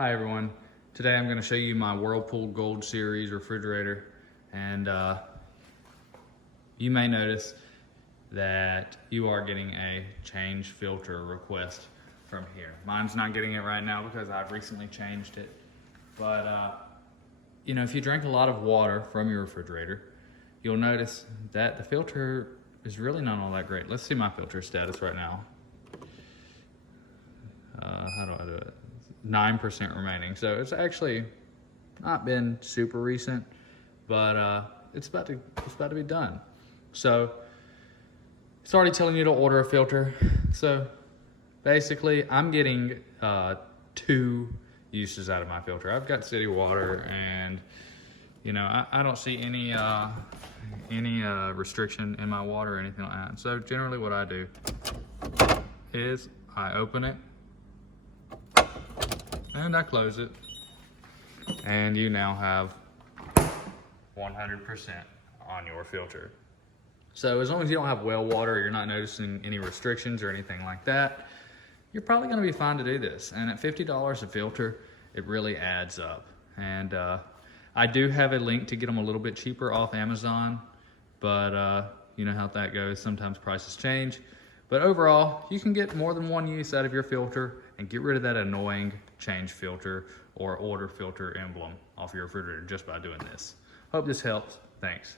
Hi everyone. Today I'm going to show you my Whirlpool Gold Series refrigerator, and you may notice that you are getting a change filter request from here. Mine's not getting it right now because I've recently changed it, but you know, if you drink a lot of water from your refrigerator, you'll notice that the filter is really not all that great. Let's see my filter status right now. How do I do it? 9% remaining. So it's actually not been super recent, but it's about to be done. So it's already telling you to order a filter. So basically I'm getting 2 uses out of my filter. I've got city water, and you know, I don't see any restriction in my water or anything like that. So generally what I do is I open it and I close it, and you now have 100% on your filter. So as long as you don't have well water, you're not noticing any restrictions or anything like that, you're probably going to be fine to do this. And at $50 a filter, it really adds up. And I do have a link to get them a little bit cheaper off Amazon, but you know how that goes. Sometimes prices change. But overall, you can get more than one use out of your filter and get rid of that annoying change filter or order filter emblem off your refrigerator just by doing this. Hope this helps. Thanks.